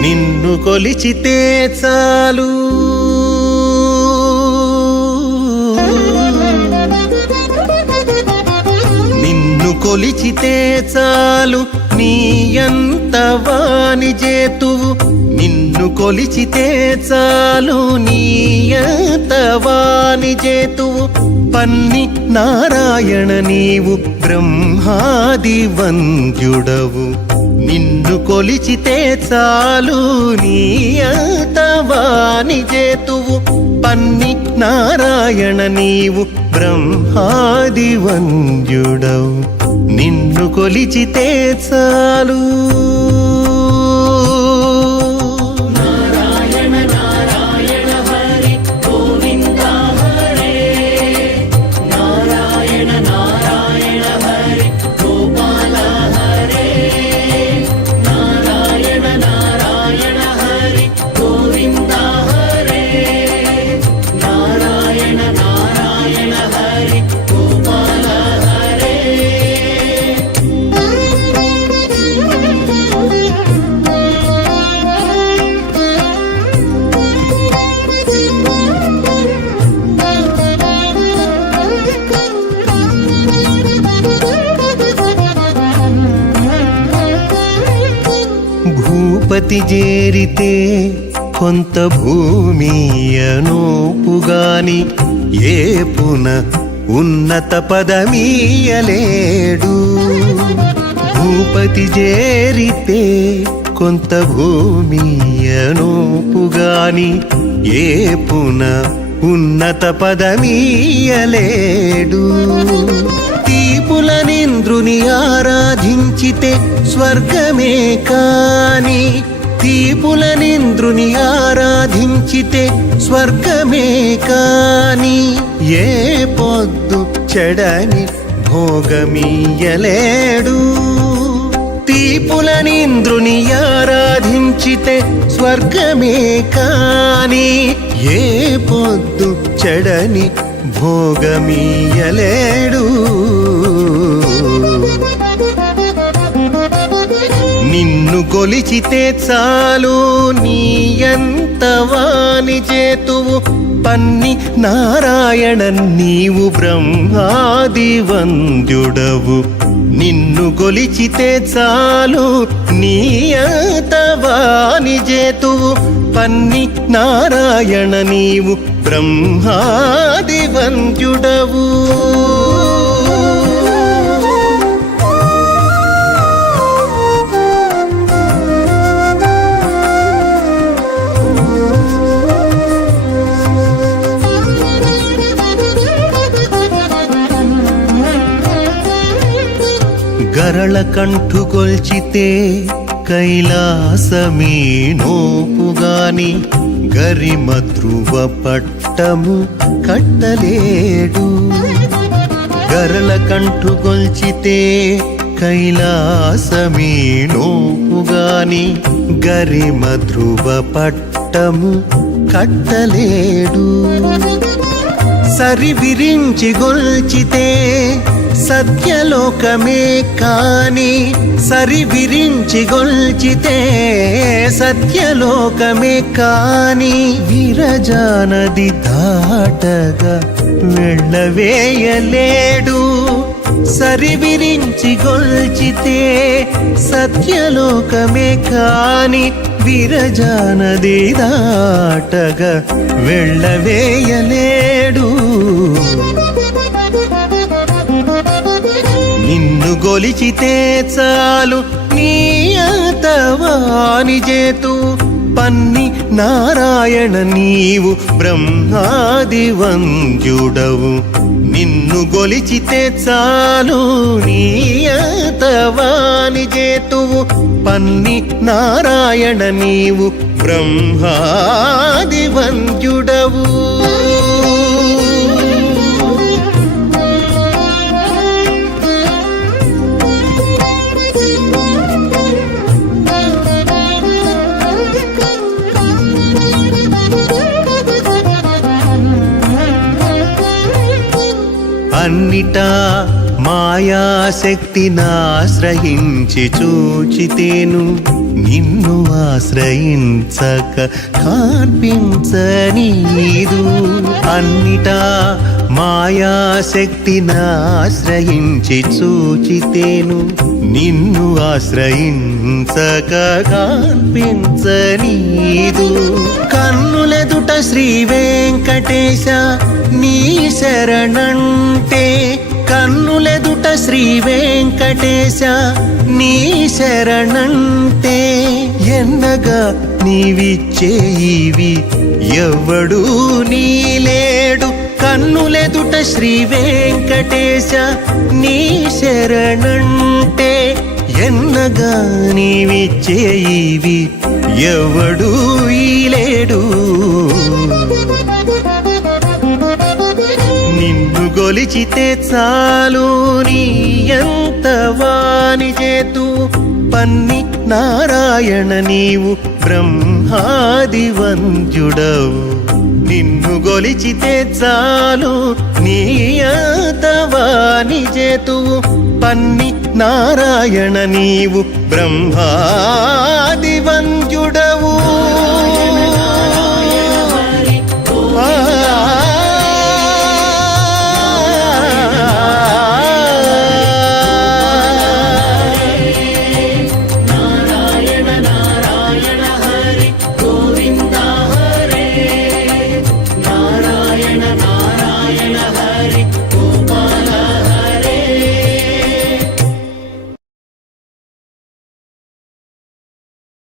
నిన్ను కొలిచితే చాలు నిన్ను కొలిచితే చాలు నీయంత వాని జేతువు నిన్ను కొలిచితే చాలు నీయంత వాని జేతువు పన్ని నారాయణ నీవు బ్రహ్మాది వంద్యుడవు నిన్ను కొలిచితే చాలు నీయంత వాని జేతువు పన్ని నారాయణ నీవు బ్రహ్మాది వంద్యుడవు నిన్ను కొలిచితే చాలు భూపతి చేరితే కొంత భూమియనోపుగాని ఏపున ఉన్నత పదమీయలేడు భూపతి చేరితే కొంత భూమియనోపుగాని ఏపున ఉన్నత పదమీయలేడు తీపులనింద్రుని ఆరాధించితే స్వర్గమే కాని తీపులనింద్రుని ఆరాధించితే స్వర్గమే కాని ఏ పొద్దు చెడని భోగమీయలేడు తీపులనింద్రుని ఆరాధించితే స్వర్గమే కాని ఏ పొద్దు చెడని భోగమీయలేడు నిన్ను కొలిచితే చాలు నీయంత వాని చేతువు పన్ని నారాయణ నీవు బ్రహ్మాది వంద్యుడవు నిన్ను కొలిచితే చాలు నీయంత వాని చేతువు పన్ని నారాయణ నీవు బ్రహ్మాది వంద్యుడవు గరళ కంఠు కొల్చితే కైలాసమీ నోపుగాని గరిమ ధ్రువ పట్టము కట్టలేడు గరళ కంఠు కొల్చితే కైలాసమీ నోపుగాని గరిమ ధ్రువ పట్టము కట్టలేడు సరి విరించి గొల్చితే సత్యలోకమే కాని సరి విరించి గొల్చితే సత్యలోకమే కాని విరజానది దాటగా వెళ్ళవేయలేడు సరి విరించి గొల్చితే సత్యలోకమే కాని విరజానది దాటగా వెళ్ళవేయలేడు నిన్ను గొలిచితే చాలు నీయంత వాని చేతు పన్ని నారాయణ నీవు బ్రహ్మాది వంద్యుడవు నిన్ను గొలిచితే చాలు నీయంత పన్ని నారాయణ నీవు బ్రహ్మాది వంద్యుడవు. అన్నిటా మాయాశక్తినాశ్రయించి చూచితేను నిన్ను ఆశ్రయించక కనిపించనీదు. అన్నిటా మాయాశక్తినాశ్రయించి చూచితేను నిన్ను ఆశ్రయించక కనిపించనీదు. కన్నులెదుట శ్రీ వెంకటేశ నీ శరణంటే, కన్నులెదుట శ్రీ వెంకటేశ నీ శరణంటే, ఎన్నగా నీవిచ్చేయివి ఎవడు నీలేడు. కన్నులెదుట శ్రీ వెంకటేశ నీ శరణంటే, ఎన్నగా నీవిచ్చేయివి ఎవడు ఈలేడు. నిన్ను గొలిచితే చాలు నీ ఎంత వాని చేతు, పన్ని నారాయణ నీవు బ్రహ్మాది వంద్యుడవు. నిన్ను గొలిచితే చాలు నీ ఎంత వాని చేతువు, పన్ని నారాయణ నీవు బ్రహ్మాది వంద్యుడవు. Hare